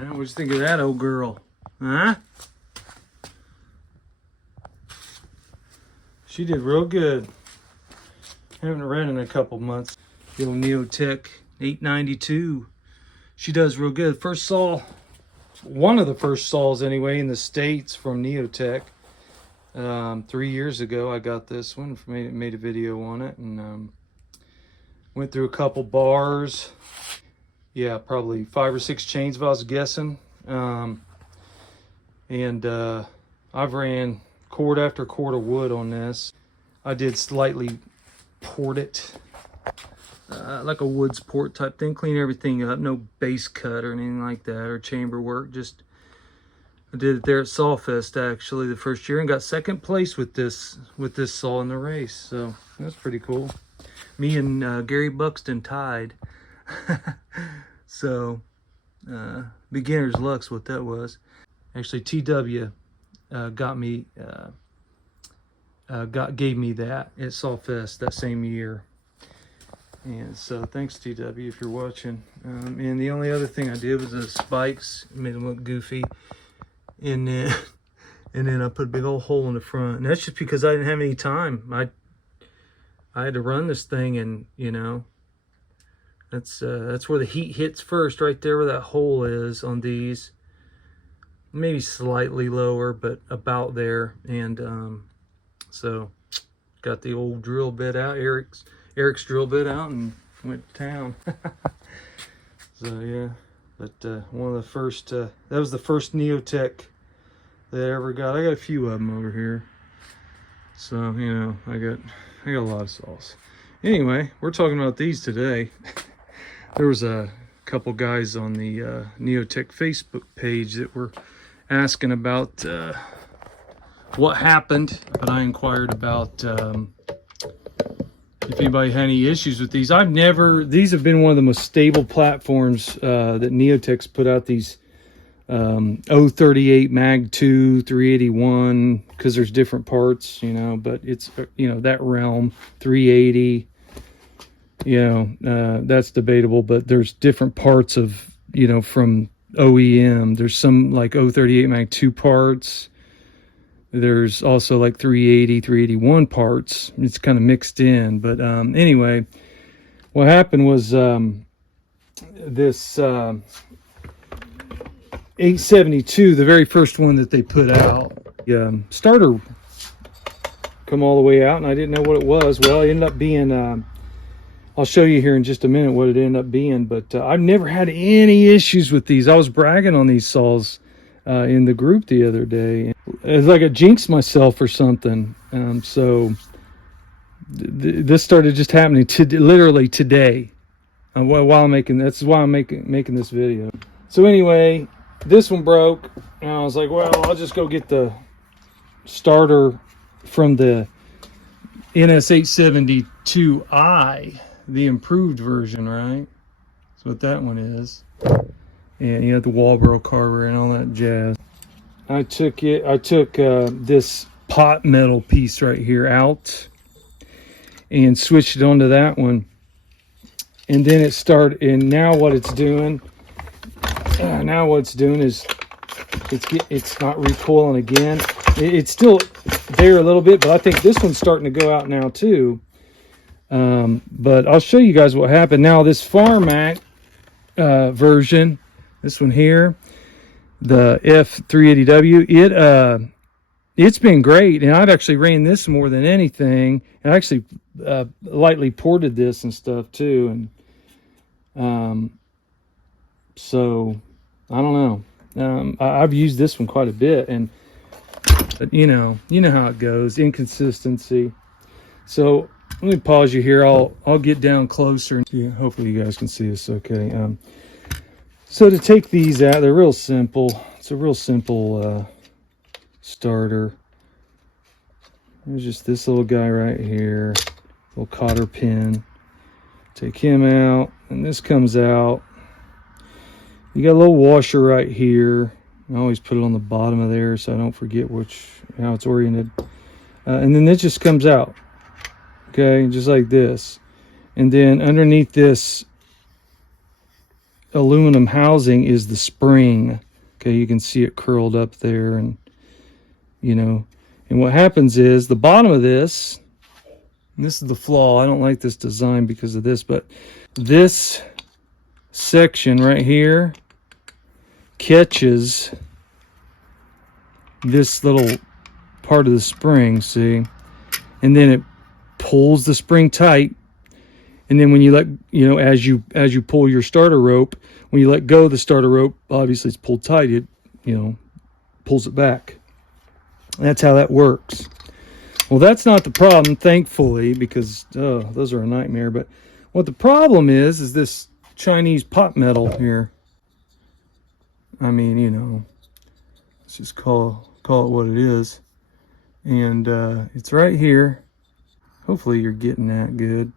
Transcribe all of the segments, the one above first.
What'd you think of that old girl? Huh? She did real good. Haven't ran in a couple months. The old Neotech 892. She does real good. First saw, one of the first saws anyway, in the States from Neotech. 3 years ago I got this one, made a video on it, and went through a couple bars. Yeah, probably 5 or 6 chains if I was guessing. I've ran cord after cord of wood on this. I did slightly port it, like a wood's port type thing, clean everything up, no base cut or anything like that, or chamber work. Just I did it there at Sawfest actually the first year, and got second place with this saw in the race. So that's pretty cool. Me and Gary Buxton tied. So beginner's luck's what that was. Actually, TW gave me that at Sawfest that same year. And so thanks, TW, if you're watching. And the only other thing I did was the spikes, made them look goofy, and then I put a big old hole in the front. And that's just because I didn't have any time. I had to run this thing, and you know, that's where the heat hits first, right there where that hole is on these. Maybe slightly lower, but about there. And so got the old drill bit out, Eric's drill bit out, and went to town. So yeah, but one of the first, that was the first Neotech that I ever got. I got a few of them over here. So, you know, I got a lot of saws. Anyway, we're talking about these today. There was a couple guys on the Neotech Facebook page that were asking about what happened, but I inquired about if anybody had any issues with these. These have been one of the most stable platforms that Neotech's put out, these 038 Mag 2, 381, because there's different parts, you know, but it's, you know, that realm, 380, you know, that's debatable, but there's different parts of, you know, from OEM. There's some like 038 Mag 2 parts. There's also like 380, 381 parts. It's kind of mixed in. But anyway, what happened was this 872, the very first one that they put out, starter come all the way out, and I didn't know what it was. Well, it ended up being, I'll show you here in just a minute what it ended up being, but I've never had any issues with these. I was bragging on these saws in the group the other day. It's like I jinxed myself or something. So this started just happening literally today. While I'm making, that's why I'm making this video. So anyway, this one broke, and I was like, well, I'll just go get the starter from the NS872i, the improved version, right? That's what that one is. And you have the Walbro carver and all that jazz. I took this pot metal piece right here out and switched it onto that one. And then it started, and now what it's doing is it's not recoiling again. It's still there a little bit, but I think this one's starting to go out now too. But I'll show you guys what happened. Now this Farmac version, this one here, the F380W, it's been great, and I'd actually ran this more than anything. And I actually lightly ported this and stuff too, and so I don't know. I've used this one quite a bit, but you know how it goes, inconsistency. So let me pause you here. I'll get down closer. Yeah, hopefully you guys can see this okay. So to take these out, they're real simple. It's a real simple starter. There's just this little guy right here, little cotter pin. Take him out, and this comes out. You got a little washer right here. I always put it on the bottom of there so I don't forget how it's oriented. And then this just comes out. Okay, just like this. And then underneath this aluminum housing is the spring. Okay, you can see it curled up there, and you know, and what happens is the bottom of this, and this is the flaw. I don't like this design because of this, but this section right here catches this little part of the spring, see, and then it pulls the spring tight. And then when you let, as you pull your starter rope, when you let go of the starter rope, obviously it's pulled tight, it pulls it back. That's how that works. Well, that's not the problem, thankfully, because those are a nightmare. But what the problem is this Chinese pot metal here. I mean, let's just call it what it is. And it's right here. Hopefully you're getting that good.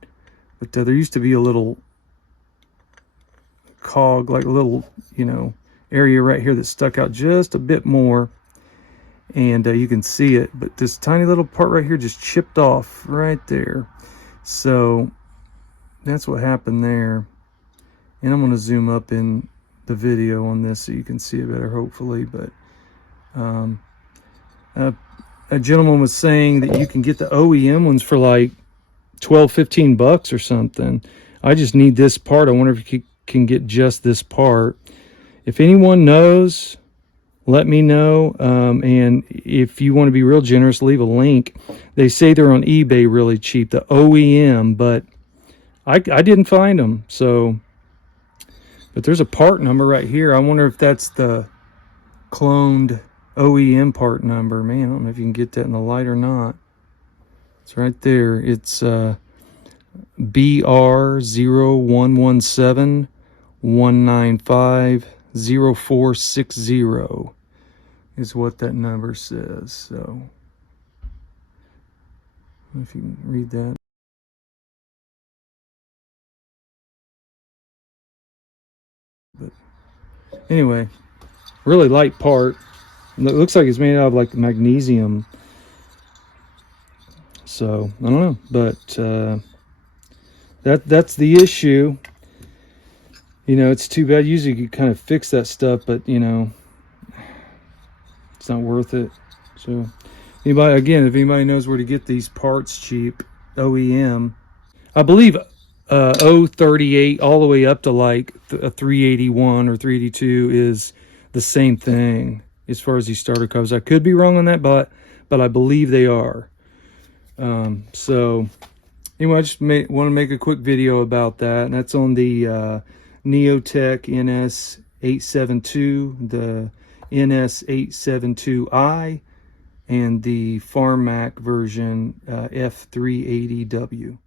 But there used to be a little cog, like a little, area right here that stuck out just a bit more. And you can see it. But this tiny little part right here just chipped off right there. So that's what happened there. And I'm going to zoom up in the video on this so you can see it better, hopefully. But a gentleman was saying that you can get the OEM ones for like $12-15 or something. I just need this part. I wonder if you can get just this part. If anyone knows, let me know. And if you want to be real generous, leave a link. They say they're on eBay really cheap, the OEM, but I didn't find them. So, but there's a part number right here. I wonder if that's the cloned OEM part number. Man, I don't know if you can get that in the light or not. It's right there. It's BR011719504060 is what that number says. So, I don't know if you can read that. But anyway, really light part. It looks like it's made out of like magnesium. So I don't know, but that's the issue. It's too bad. Usually you kind of fix that stuff, but it's not worth it. So if anybody knows where to get these parts cheap, OEM, I believe 038 all the way up to like a 381 or 382 is the same thing as far as these starter covers. I could be wrong on that, but I believe they are. So anyway, I just want to make a quick video about that, and that's on the Neotech NS872, the NS872i, and the Farmac version F380W.